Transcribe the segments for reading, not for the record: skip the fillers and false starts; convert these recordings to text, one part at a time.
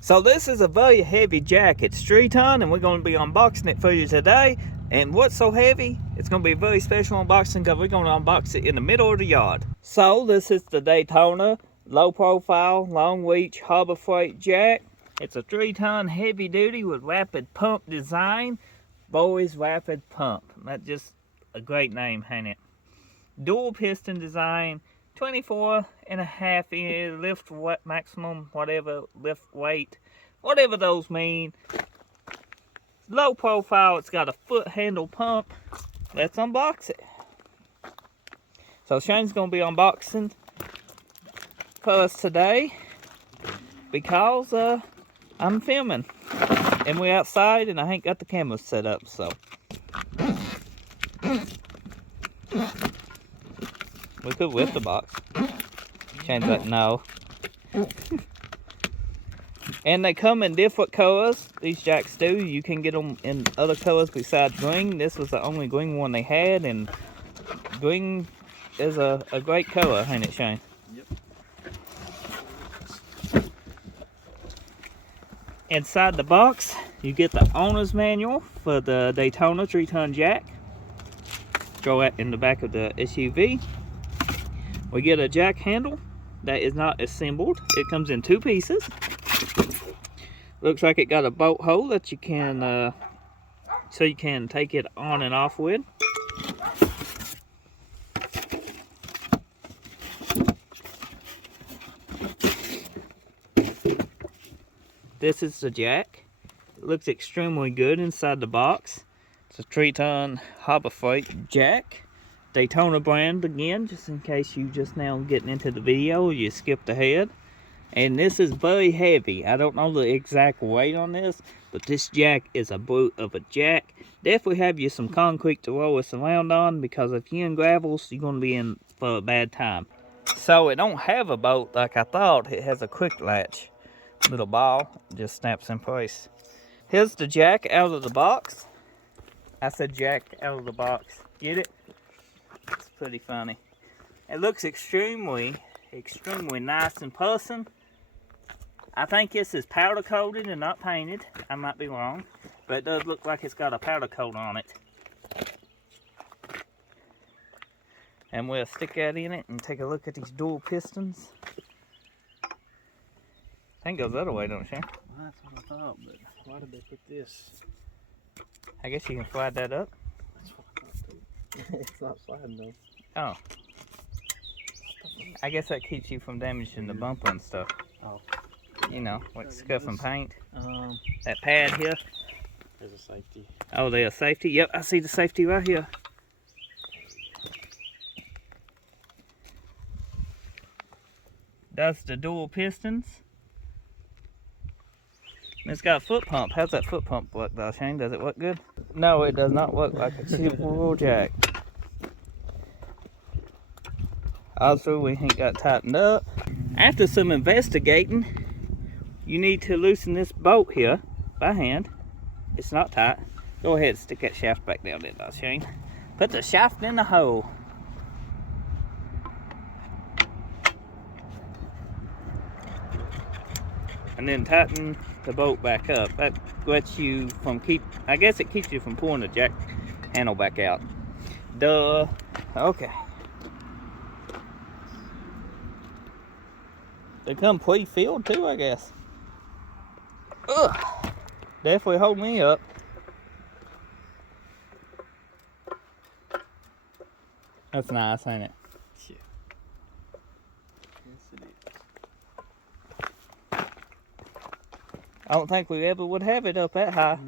So this is a very heavy jack. It's 3 ton and we're going to be unboxing it for you today. And what's so heavy? It's going to be a very special unboxing because we're going to unbox it in the middle of the yard. So this is the Daytona low profile long reach harbor freight jack. It's a 3 ton heavy duty with rapid pump design. Boys Rapid Pump. That's just a great name, ain't it? Dual piston design. 24.5 inch lift weight, maximum, whatever, lift weight, whatever those mean. Low profile, it's got a foot handle pump. Let's unbox it. So Shane's gonna be unboxing for us today because I'm filming and we're outside and I ain't got the camera set up, so. We could whip the box. Shane's like, no. And they come in different colors. These jacks do. You can get them in other colors besides green. This was the only green one they had, and green is a great color, ain't it, Shane? Yep. Inside the box, you get the owner's manual for the Daytona 3 ton jack. Throw that in the back of the SUV. We get a jack handle that is not assembled. It comes in 2 pieces. Looks like it got a bolt hole that you can, so you can take it on and off with. This is the jack. It looks extremely good inside the box. It's a 3 ton harbor freight jack. Daytona brand again, just in case you just now getting into the video or you skipped ahead. And this is very heavy. I don't know the exact weight on this, but this jack is a brute of a jack. Definitely have you some concrete to roll this around on, because if you're in gravels, you're going to be in for a bad time. So it don't have a bolt like I thought. It has a quick latch. Little ball, just snaps in place. Here's the jack out of the box. I said jack out of the box. Get it? It's pretty funny. It looks extremely nice in person. I think this is powder coated and not painted. I might be wrong, but it does look like it's got a powder coat on it. And we'll stick that in it and take a look at these dual pistons. I think it goes the other way, don't it, Shane? Well, that's what I thought, but why did they put this? I guess you can slide that up. That's what I thought too. It's not sliding though. Oh. I guess that keeps you from damaging the bumper and stuff. Oh. You know, like scuffing paint. That Pad pad here. There's a safety. Oh, there's a safety? Yep, I see the safety right here. That's the dual pistons. And it's got a foot pump. How's that foot pump work though, Shane? Does it work good? No, it does not work like a typical jack. Also, we ain't got tightened up. After some investigating, you need to loosen this bolt here by hand. It's not tight. Go ahead and stick that shaft back down there, Shane. Put the shaft in the hole. And then tighten the bolt back up. That lets you from I guess it keeps you from pulling the jack handle back out. Duh. Okay. They come pre-filled too, I guess. Ugh. Definitely hold me up. That's nice, ain't it? Yeah. Yes, it is. I don't think we ever would have it up that high.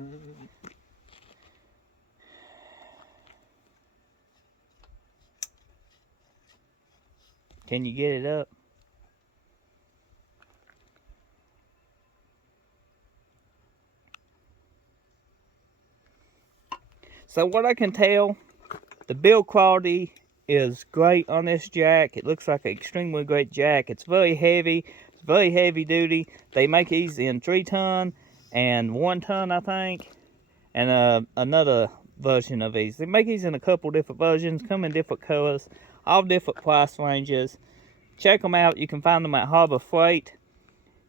Can you get it up? So what I can tell, the build quality is great on this jack. It looks like an extremely great jack. It's very heavy. It's very heavy duty. They make these in 3 ton and 1 ton, I think. And another version of these. They make these in a couple different versions, come in different colors, all different price ranges. Check them out. You can find them at Harbor Freight.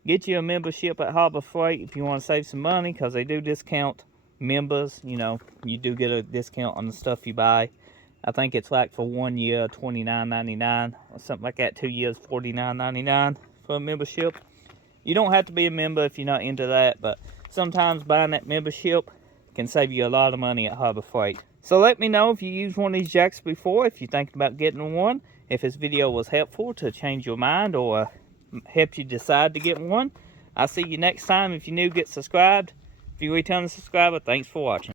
Get you a membership at Harbor Freight if you want to save some money, because they do discount members. You know, you do get a discount on the stuff you buy. I think it's like for 1 year, $29.99 or something like that. 2 years, $49.99 for a membership. You don't have to be a member if you're not into that, but sometimes buying that membership can save you a lot of money at Harbor Freight. So let me know if you used one of these jacks before, if you're thinking about getting one, if this video was helpful to change your mind or help you decide to get one. I'll see you next time. If you're new, get subscribed. If you're a returning subscriber, thanks for watching.